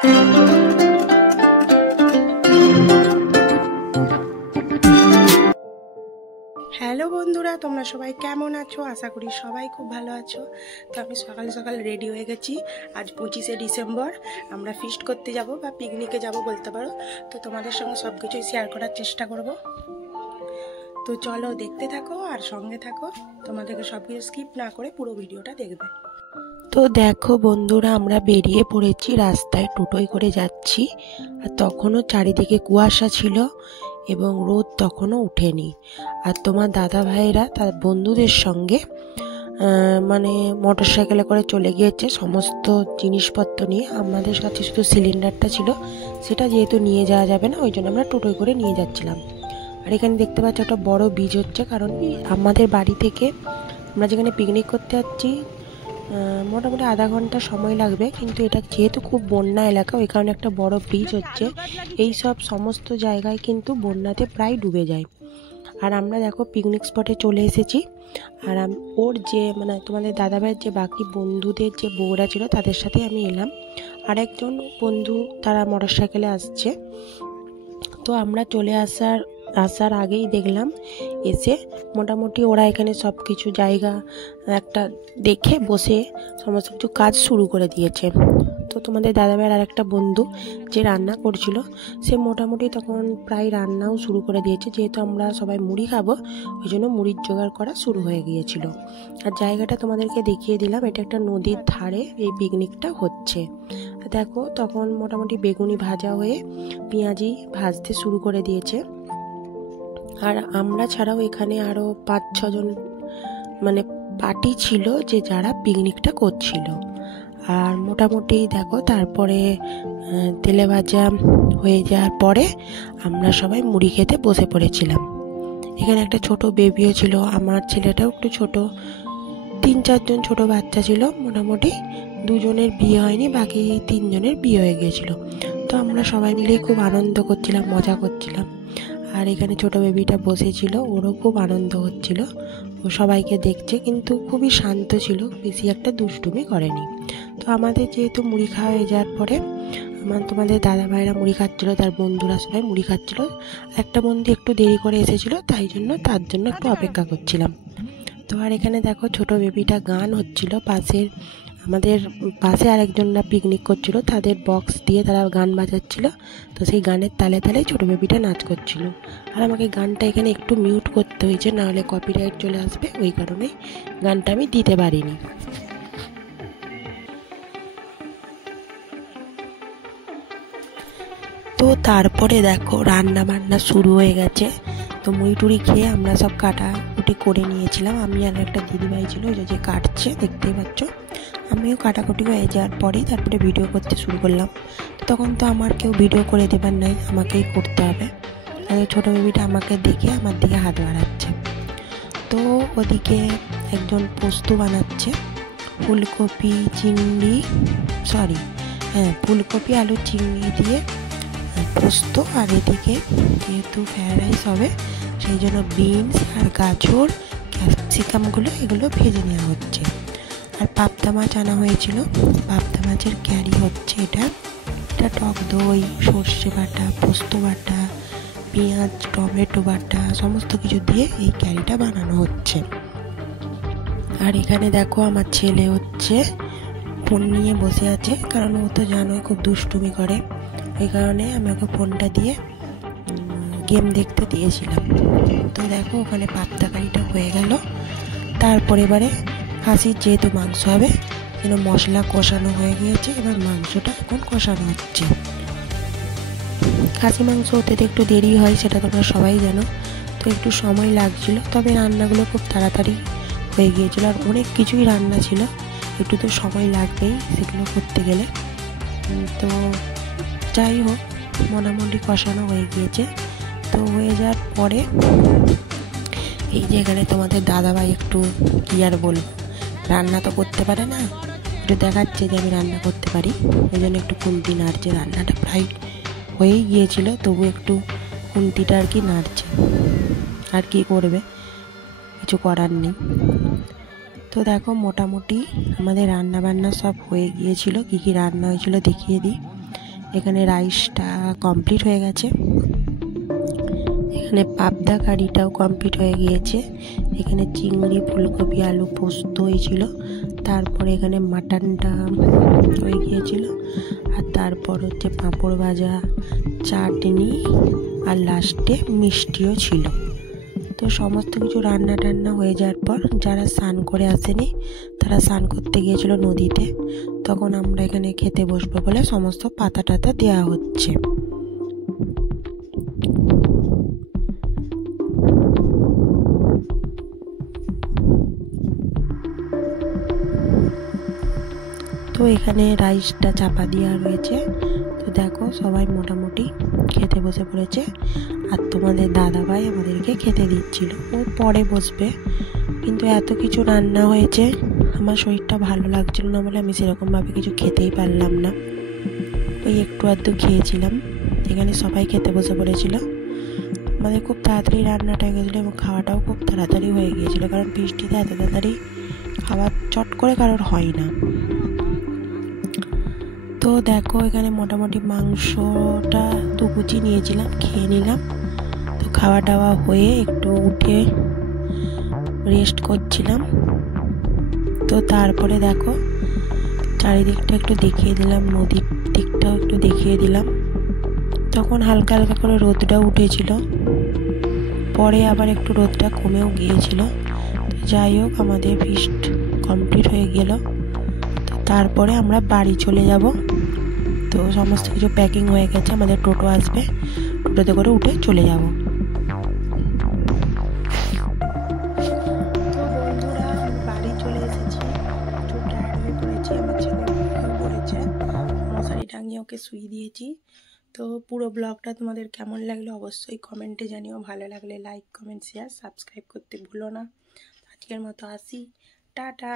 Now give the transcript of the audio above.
Hello বন্ধুরা, তোমরা সবাই কেমন আছো? আশা করি সবাই খুব ভালো আছো। তো আমি সকাল সকাল রেডি হয়ে গেছি। আজ 25শে ডিসেম্বর, আমরা ফিস্ট করতে যাব বা পিকনিকে যাব বলতে পারো। তো তোমাদের সঙ্গে সব কিছুই শেয়ার করার চেষ্টা করব। তো চলো দেখতে থাকো আর সঙ্গে থাকো, তোমাদেরকে সব কিছু স্কিপ না করে পুরো ভিডিওটা দেখবে। তো দেখো বন্ধুরা, আমরা বেরিয়ে পড়েছি, রাস্তায় টোটোয় করে যাচ্ছি। আর তখনও চারিদিকে কুয়াশা ছিল এবং রোদ তখনও উঠেনি। আর তোমার দাদা ভাইরা তার বন্ধুদের সঙ্গে মানে মোটর সাইকেলে করে চলে গিয়েছে সমস্ত জিনিসপত্র নিয়ে। আমাদের কাছে শুধু সিলিন্ডারটা ছিল, সেটা যেহেতু নিয়ে যাওয়া যাবে না, ওই জন্য আমরা টোটোয় করে নিয়ে যাচ্ছিলাম। আর এখানে দেখতে পাচ্ছ একটা বড় বীজ হচ্ছে, কারণ আমাদের বাড়ি থেকে আমরা যেখানে পিকনিক করতে যাচ্ছি মোটামুটি আধা ঘন্টা সময় লাগবে, কিন্তু এটা যেহেতু খুব বন্যা এলাকা, ওই কারণে একটা বড় ব্রিজ হচ্ছে। এই সব সমস্ত জায়গায় কিন্তু বন্যাতে প্রায় ডুবে যায়। আর আমরা দেখো পিকনিক স্পটে চলে এসেছি। আর ওর যে মানে তোমাদের দাদাভাইয়ের যে বাকি বন্ধুদের যে বউরা ছিল তাদের সাথে আমি এলাম। আর একজন বন্ধু তারা মোটর সাইকেলে আসছে। তো আমরা চলে আসার আগেই দেখলাম এসে মোটামুটি ওরা এখানে সব কিছু জায়গা একটা দেখে বসে সমস্ত কিছু কাজ শুরু করে দিয়েছে। তো তোমাদের দাদাভাইয়ের আর একটা বন্ধু যে রান্না করছিল, সে মোটামুটি তখন প্রায় রান্নাও শুরু করে দিয়েছে। যেহেতু আমরা সবাই মুড়ি খাবো, ওই জন্য মুড়ির জোগাড় করা শুরু হয়ে গিয়েছিল। আর জায়গাটা তোমাদেরকে দেখিয়ে দিলাম, এটা একটা নদীর ধারে এই পিকনিকটা হচ্ছে। দেখো তখন মোটামুটি বেগুনি ভাজা হয়ে পেঁয়াজি ভাজতে শুরু করে দিয়েছে। আর আমরা ছাড়াও এখানে আরও 5-6 জন মানে পার্টি ছিল যে যারা পিকনিকটা করছিল। আর মোটামুটি দেখো তারপরে তেলে ভাজা হয়ে যাওয়ার পরে আমরা সবাই মুড়ি খেতে বসে পড়েছিলাম। এখানে একটা ছোট বেবিও ছিল, আমার ছেলেটাও একটু ছোট, 3-4 জন ছোট বাচ্চা ছিল। মোটামুটি 2 জনের বিয়ে হয়নি, বাকি 3 জনের বিয়ে হয়ে গিয়েছিল। তো আমরা সবাই মিলেই খুব আনন্দ করছিলাম, মজা করছিলাম। আর এখানে ছোট বেবিটা বসেছিল, ওরও খুব আনন্দ হচ্ছিল, ও সবাইকে দেখছে, কিন্তু খুবই শান্ত ছিল, বেশি একটা দুষ্টুমি করেনি। তো আমাদের যেহেতু মুড়ি খাওয়া হয়ে যাওয়ার পরে তোমাদের দাদা ভাইরা মুড়ি খাচ্ছিলো, তার বন্ধুরা সবাই মুড়ি খাচ্ছিলো। একটা বন্ধু একটু দেরি করে এসেছিলো, তাই জন্য তার জন্য একটু অপেক্ষা করছিলাম। তো আর এখানে দেখো ছোট বেবিটা গান হচ্ছিল, আমাদের পাশে আরেকজনরা পিকনিক করছিল, তাদের বক্স দিয়ে তারা গান বাজাচ্ছিল। তো সেই গানের তালে তালে ছোটো বেবিটা নাচ করছিল। আর আমাকে গানটা এখানে একটু মিউট করতে হয়েছে, নাহলে কপিরাইট চলে আসবে, ওই কারণেই গানটা আমি দিতে পারিনি। তো তারপরে দেখো রান্না বান্না শুরু হয়ে গেছে। তো মুড়ি টুড়ি খেয়ে আমরা সব কাটাকুটি করে নিয়েছিলাম। আমি আর একটা দিদিভাই ছিল, ওই যে কাটছে দেখতেই পাচ্ছ। আমিও কাটাকুটি হয়ে যাওয়ার পরেই তারপরে ভিডিও করতে শুরু করলাম। তখন তো আমার কেউ ভিডিও করে দেবার নাই, আমাকেই করতে হবে। ছোটো বেবিটা আমাকে দেখে আমার দিকে হাত বাড়াচ্ছে। তো ওদিকে একজন পোস্ত বানাচ্ছে, ফুলকপি আলু চিংড়ি দিয়ে পোস্ত। আর এদিকে যেহেতু ফ্রাইড রাইস হবে, সেই জন্য বিনস আর গাজর ক্যাপসিকামগুলো এগুলো ভেজে নেওয়া হচ্ছে। আর পাবদা মাছ আনা হয়েছিল, পাবদা মাছের ক্যারি হচ্ছে। এটা টক দই, সর্ষে বাটা, পোস্ত বাটা, পেঁয়াজ, টমেটো বাটা সমস্ত কিছু দিয়ে এই ক্যারিটা বানানো হচ্ছে। আর এখানে দেখো আমার ছেলে হচ্ছে ফোন নিয়ে বসে আছে, কারণ ও তো জানোই খুব দুষ্টুমি করে, এই কারণে আমি ওকে ফোনটা দিয়ে গেম দেখতে দিয়েছিলাম। তো দেখো ওখানে পাবদা কারিটা হয়ে গেল। তারপরে এবারে খাসির যেহেতু মাংস হবে, যেন মশলা কষানো হয়ে গিয়েছে, এবার মাংসটা এখন কষানো হচ্ছে। খাসি মাংস হতে একটু দেরি হয়, সেটা তোমরা সবাই জানো। তো একটু সময় লাগছিল, তবে রান্নাগুলো খুব তাড়াতাড়ি হয়ে গিয়েছিলো। আর অনেক কিছুই রান্না ছিল, একটু তো সময় লাগবেই সেগুলো করতে গেলে। তো যাই হোক, মোটামুটি কষানো হয়ে গিয়েছে। তো হয়ে যাওয়ার পরে এই যে এখানে তোমাদের দাদাভাই একটু কি আর বলবো, রান্না তো করতে পারে না, একটু দেখাচ্ছে যে আমি রান্না করতে পারি, ওই জন্য একটু খুন্তি নাড়ছে। রান্নাটা প্রায় হয়েই গিয়েছিল, তবু একটু খুন্তিটা আর কি নাড়ছে। আর কি করবে, কিছু করার নেই। তো দেখো মোটামুটি আমাদের রান্না বান্না সব হয়ে গিয়েছিল। কী কী রান্না হয়েছিল দেখিয়ে দিই। এখানে রাইসটা কমপ্লিট হয়ে গেছে, এখানে পাবদা কারিটাও কমপ্লিট হয়ে গিয়েছে, এখানে চিংড়ি ফুলকপি আলু পোস্ত হয়েছিল, তারপরে এখানে মাটনটা হয়ে গিয়েছিল, আর তারপর হচ্ছে পাঁপড় ভাজা, চাটনি, আর লাস্টে মিষ্টিও ছিল। তো সমস্ত কিছু রান্না টান্না হয়ে যাওয়ার পর যারা স্নান করে আসেনি তারা স্নান করতে গিয়েছিল নদীতে, তখন আমরা এখানে খেতে বসবো বলে সমস্ত পাতা টাতা দেওয়া হচ্ছে। তো এখানে রাইসটা চাপা দেওয়া রয়েছে। তো দেখো সবাই মোটামুটি খেতে বসে পড়েছে, আর তোমাদের দাদাভাই আমাদেরকে খেতে দিচ্ছিল, ও পরে বসবে, কিন্তু এত কিছু রান্না হয়েছে আমার শরীরটা ভালো লাগছিল না বলে আমি সেরকমভাবে কিছু খেতেই পারলাম না, ওই একটু আধটু খেয়েছিলাম। এখানে সবাই খেতে বসে পড়েছিল, আমাদের খুব তাড়াতাড়ি রান্নাটা হয়ে গেছিলো এবং খাওয়াটাও খুব তাড়াতাড়ি হয়ে গিয়েছিলো, কারণ বৃষ্টিতে এত তাড়াতাড়ি খাওয়া চট করে কারোর হয় না। তো দেখো এখানে মোটামুটি মাংসটা 2 কুচি নিয়েছিলাম, খেয়ে নিলাম। তো খাওয়া দাওয়া হয়ে একটু উঠে রেস্ট করছিলাম। তো তারপরে দেখো চারিদিকটা একটু দেখিয়ে দিলাম, নদীর দিকটাও একটু দেখিয়ে দিলাম। তখন হালকা হালকা করে রোদটা উঠেছিল, পরে আবার একটু রোদটা কমেও গিয়েছিল। যাই হোক আমাদের ফিস্ট কমপ্লিট হয়ে গেল। তো তারপরে আমরা বাড়ি চলে যাব। তো সমস্ত কিছু প্যাকিং হয়ে গেছে, আমাদের টোটো আসবে, টোটোতে করে উঠে চলে যাব। তো বন্ধুরা বাড়ি চলে এসেছি, প্রচুর টায়ার্ড হয়ে পড়েছি, আমার ছেলে পড়েছে, মশারি টাঙিয়ে ওকে শুয়ে দিয়েছি। তো পুরো ব্লগটা তোমাদের কেমন লাগলো অবশ্যই কমেন্টে জানিও, ভালো লাগলে লাইক কমেন্ট শেয়ার সাবস্ক্রাইব করতে ভুলো না। আজকের মতো আসি, টাটা।